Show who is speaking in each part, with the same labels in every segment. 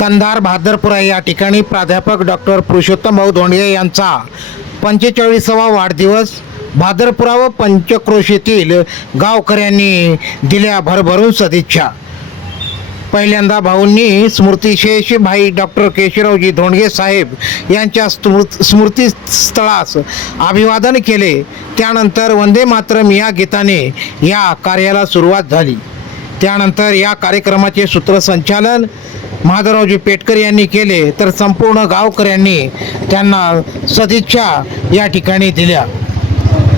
Speaker 1: कंधार भादरपुरा या ठिकाणी प्राध्यापक डॉक्टर पुरुषोत्तम भाऊ धोंडगे यांचा पंचेचाळीसावा वाढदिवस भादरपुरा व पंचक्रोशीतील गावकऱ्यांनी दिल्या भरभरून सदिच्छा. पहिल्यांदा भाऊंनी स्मृतिशेष भाई डॉक्टर केशवरावजी धोंडगे साहेब यांच्या स्मृत स्मृतीस्थळास अभिवादन केले. त्यानंतर वंदे मातरम या गीताने या कार्याला सुरुवात झाली. त्यानंतर या कार्यक्रमाचे सूत्रसंचालन माधवरावजी पेटकर यांनी केले तर संपूर्ण गावकऱ्यांनी त्यांना सदिच्छा या ठिकाणी दिल्या.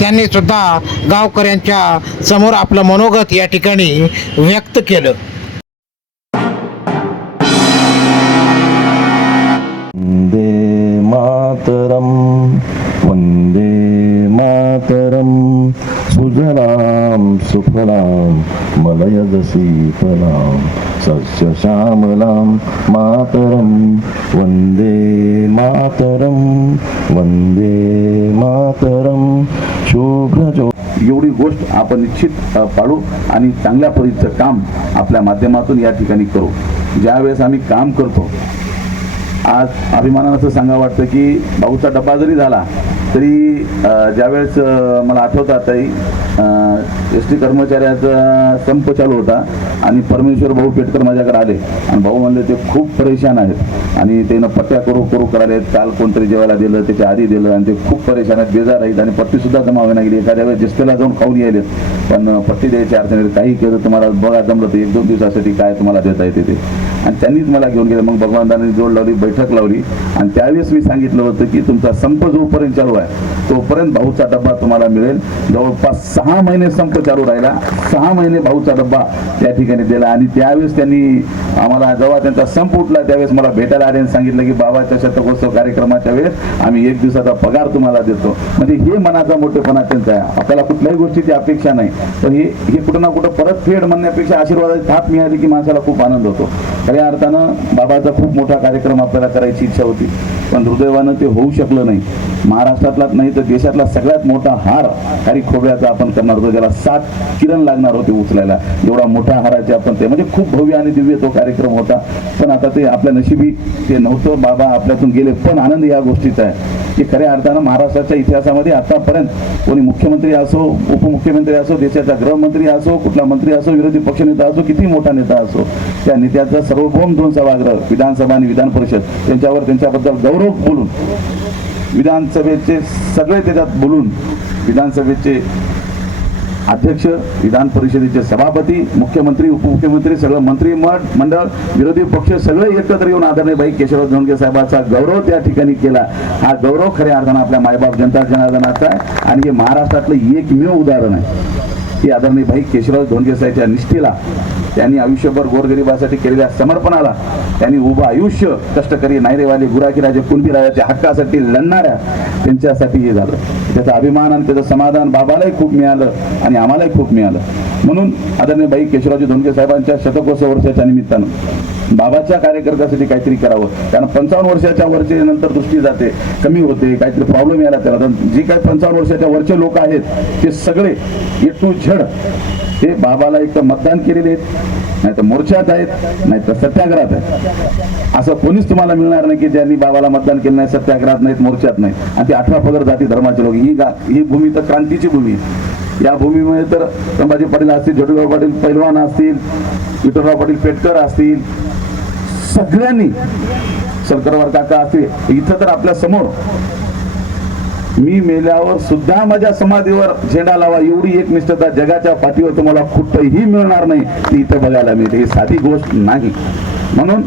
Speaker 1: त्यांनी सुद्धा गावकऱ्यांच्या समोर आपलं मनोगत या ठिकाणी व्यक्त केलं.
Speaker 2: वंदे मातरम वंदे मातरम सुजलाम सुफलाम मलयजसी फलां सस्यश्यामलां मातरम वंदे मातरम वंदे मातरम शुभ्रजो
Speaker 3: एवढी गोष्ट आपण निश्चित पाडू आणि चांगल्या परीचं काम आपल्या माध्यमातून या ठिकाणी करू. ज्यावेळेस आम्ही काम करतो आज अभिमानानं असं सांगा वाटतं की भाऊचा डबा जरी झाला तरी ज्यावेळेस मला आठवतं आताही एस टी कर्मचाऱ्याचा संप चालू होता आणि परमेश्वर भाऊ पेटकर माझ्याकडे आले. आणि भाऊ म्हणले ते खूप परेशान आहेत. आणि त्यानं पट्ट्या करू करू करायला काल कोणतरी जेवायला दिलं त्याच्या आधी दिलं आणि ते खूप परेशान आहेत बेजार आहेत. आणि पट्टीसुद्धा जमावे नाही गेली. एखाद्या वेळेस जिस्तेला जाऊन खाऊन यायलेत पण पट्टी द्यायची अडचण काही केलं तुम्हाला बघा जमलं तर एक दोन दिवसासाठी काय तुम्हाला देता येते ते. आणि त्यांनीच मला घेऊन गेलं. मग भगवंतांनी जोड लावली बैठक लावली. आणि त्यावेळेस मी सांगितलं होतं की तुमचा संप जोपर्यंत चालू आहे तोपर्यंत भाऊचा डब्बा तुम्हाला मिळेल. जवळपास सहा महिने संप चालू राहिला. सहा महिने भाऊचा डब्बा त्या ठिकाणी दिला. आणि त्यावेळेस त्यांनी आम्हाला जेव्हा त्यांचा संप उठला त्यावेळेस मला भेटायला आले आणि सांगितलं की बाबाच्या शतकोत्सव कार्यक्रमाच्या वेळेस आम्ही एक दिवसाचा पगार तुम्हाला देतो. म्हणजे हे मनाचा मोठेपणा त्यांचा आहे. आपल्याला कुठल्याही गोष्टीची अपेक्षा नाही. तर हे हे कुठं ना कुठं परत फेड म्हणण्यापेक्षा आशीर्वादाची थाप मिळाली की माणसाला खूप आनंद होतो. खऱ्या अर्थानं बाबाचा खूप मोठा कार्यक्रम आपल्याला करायची इच्छा होती. पण दुर्दैवानं ते होऊ शकलं नाही. महाराष्ट्रातलाच नाही तर देशातला सगळ्यात मोठा हार हरी खोब्याचा आपण करणार होतो ज्याला सात किरण लागणार होते उचलायला. एवढा मोठा हाराचे आपण ते म्हणजे खूप भव्य आणि दिव्य तो कार्यक्रम होता. पण आता ते आपल्या नशिबी ते नव्हतं. बाबा आपल्यातून गेले पण आनंद या गोष्टीचा आहे. की खऱ्या अर्थानं महाराष्ट्राच्या इतिहासामध्ये आतापर्यंत कोणी मुख्यमंत्री असो उपमुख्यमंत्री असो देशाचा गृहमंत्री असो कुठला मंत्री असो विरोधी पक्षनेता असो किती मोठा नेता असो त्या नेत्याचा सर्वभौम दोन सभागृह विधानसभा आणि विधान परिषद त्यांच्यावर त्यांच्याबद्दल गौरव बोलून विधानसभेचे सगळे त्याच्यात बोलून विधानसभेचे अध्यक्ष विधान परिषदेचे सभापती मुख्यमंत्री उपमुख्यमंत्री सगळं मंत्री मठ मंडळ विरोधी पक्ष सगळे एकत्र येऊन आदरणीय बाई केशवराव धोंडगे साहेबांचा गौरव त्या ठिकाणी केला. हा गौरव खऱ्या अर्थानं आपल्या मायबाप जनता जनार्दनाचा आहे आणि हे महाराष्ट्रातलं एकमेव उदाहरण आहे. की आदरणीय भाई केशवराव धोंडगे साहेबच्या निष्ठेला त्यांनी आयुष्यभर गोरगरिबासाठी केलेल्या समर्पणाला त्यांनी उभं आयुष्य कष्टकरी नायरेवाले गुराखीराजे कुणबीराजाच्या हक्कासाठी लढणाऱ्या त्यांच्यासाठी हे झालं. त्याचा अभिमान आणि त्याचं समाधान बाबालाही खूप मिळालं आणि आम्हालाही खूप मिळालं. म्हणून आदरणीय बाई केशवराजी धोंडके साहेबांच्या शतकोत्सव वर्षाच्या निमित्तानं बाबाच्या कार्यकर्त्यासाठी काहीतरी करावं. कारण पंचावन्न वर्षाच्या वरचे नंतर दृष्टी जाते कमी होते काहीतरी प्रॉब्लेम यायला त्याला. तर जे काही पंचावन्न वर्षाच्या वरचे लोक आहेत ते सगळे ए टू झड हे बाबाला एक तर मतदान केलेले आहेत नाही तर मोर्चात आहेत नाही तर सत्याग्रहात आहेत. असं कोणीच तुम्हाला मिळणार नाही की ज्यांनी बाबाला मतदान केलं नाही सत्याग्रहात नाहीत मोर्चात नाही आणि ते अठरा पगर जाती धर्माचे लोक. ही गा- ही भूमी तर क्रांतीची भूमी. आहे. या भूमीमध्ये तर संभाजी पाटील असतील जडूराव पाटील पैलवान असतील विठ्ठलराव पाटील पेटकर असतील सगळ्यांनी. शंकरवर काका असतील इथं तर आपल्यासमोर. मी मेल्यावर सुद्धा माझ्या समाधीवर झेंडा लावा एवढी एक निष्ठता जगाच्या पाठीवर तुम्हाला कुठंही मिळणार नाही. ती इथं बघायला मिळते. ही साधी गोष्ट नाही. म्हणून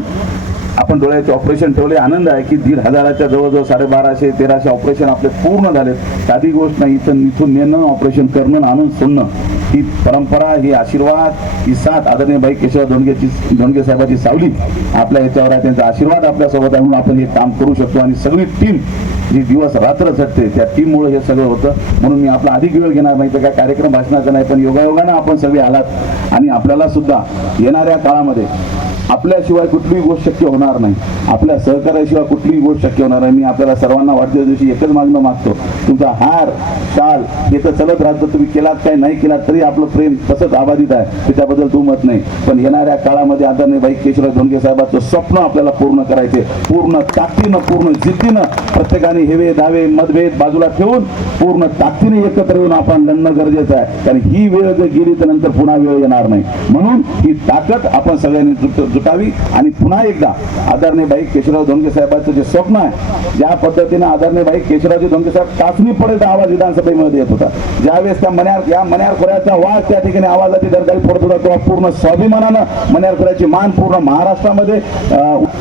Speaker 3: आपण डोळ्याचे ऑपरेशन ठेवले. आनंद आहे की दीड हजाराच्या जवळजवळ साडेबाराशे तेराशे ऑपरेशन आपले पूर्ण झाले साधी गोष्ट नाही इथं इथून नेणं ऑपरेशन करणं आणून सोडणं ही परंपरा ही आशीर्वाद ही साथ आदरणीय बाई केशव धोंडगेची धोंडगे साहेबाची सावली आपल्या याच्यावर आहे. त्यांचा आशीर्वाद आपल्यासोबत आहे म्हणून आपण हे काम करू शकतो. आणि सगळी टीम जी दिवस रात्र झटते त्या टीममुळे हे सगळं होतं. म्हणून मी आपला अधिक वेळ घेणार नाही तर काय कार्यक्रम भाषणाचा नाही पण योगायोगानं आपण सगळे आलात. आणि आपल्याला सुद्धा येणाऱ्या काळामध्ये आपल्याशिवाय कुठलीही गोष्ट शक्य होणार नाही. आपल्या सहकार्याशिवाय कुठलीही गोष्ट शक्य होणार नाही. मी आपल्याला सर्वांना वाढत्या दिवशी एकच मागणं मागतो. तुमचा हार शाल हे तर चलत राहतं. तुम्ही केलात काय नाही केलात तरी आपलं प्रेम तसंच आबाधित आहे. त्याच्याबद्दल दुमत नाही. पण येणाऱ्या काळामध्ये आदरणीय बाई केशवराव धोंडके साहेबांचं स्वप्न आपल्याला पूर्ण करायचे पूर्ण ताकदीनं पूर्ण जिद्दीनं प्रत्येकाने हेवे दावे मतभेद बाजूला ठेवून पूर्ण ताकदीने एकत्र येऊन आपण लढणं गरजेचं आहे. कारण ही वेळ जर गेली तर नंतर पुन्हा वेळ येणार नाही. म्हणून ही ताकद आपण सगळ्यांनी जुटावी आणि पुन्हा एकदा आदरणीय भाई केशवराव धोंडगे साहेबांचं जे स्वप्न आहे ज्या पद्धतीनं आदरणीय बाई केशवरावजी धोंडगे साहेब टाचणी पडेल आवाज विधानसभेमध्ये येत होता. ज्यावेळेस त्या मन्यार या मन्यार खोऱ्याचा वाद त्या ठिकाणी आवाजाची दरकारी पडत होता तेव्हा पूर्ण स्वाभिमानानं मन्यार खोऱ्याची मान पूर्ण महाराष्ट्रामध्ये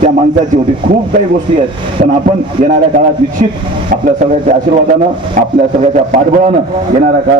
Speaker 3: त्या माणसाची होती. खूप काही गोष्टी आहेत पण आपण येणाऱ्या काळात निश्चित आपल्या सगळ्याच्या आशीर्वादानं आपल्या सगळ्याच्या पाठबळानं येणाऱ्या काळात